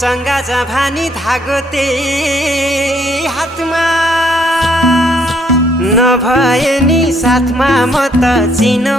चङ्गा जाभानी धागो त्यही हातमा नभए नि साथमा म त चिन